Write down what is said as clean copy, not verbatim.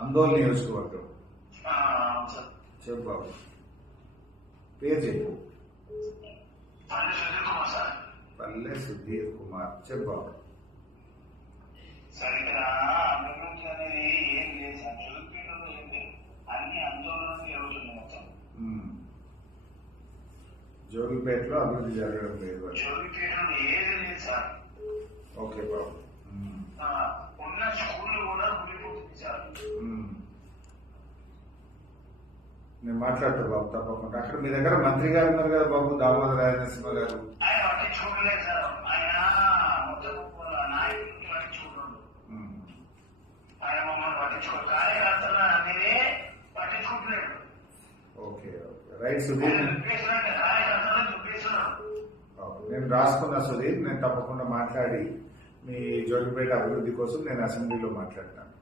అందోల్ నియోజకవర్గం. చెప్పు బాబు, పేరు చెప్పు. పల్లె సుధీర్ కుమార్. చెప్పు బాబు. సార్ ఇక్కడ అభివృద్ధి అనేది ఏం లేదు సార్, చదువుపీఠంలో ఏం లేదు, అన్ని ఆందోళన జరుగుతుంది మొత్తం. జోగిపేటలో అభివృద్ధి జరగడం లేదు. జోగిపేటలో ఏది లేదు సార్. ఓకే బాబు. ఉన్న స్కూళ్ళు కూడా కూలిపోతుంది సార్. నేను మాట్లాడతా బాబు తప్పకుండా. అక్కడ మీ దగ్గర మంత్రి గారు ఉన్నారు కదా బాబు, దామోదర రాజనరసింహ గారు. ఆయన పట్టించుకోవట్లేదు సార్, ఆయన మొత్తం నాయకుడిని పట్టించుకుంటుండ్రు. ఆయన మమ్మల్ని పట్టించుకో, కార్యకర్తలు అనేది పట్టించుకుంటలేడు. Okay okay, right Sudheer. కార్యకర్తలు చూపిస్తున్నాడు. నేను రాసుకున్నా సుధీర్, నేను తప్పకుండా మాట్లాడి మీ జోగిపేట అభివృద్ధి కోసం నేను అసెంబ్లీలో మాట్లాడతాను.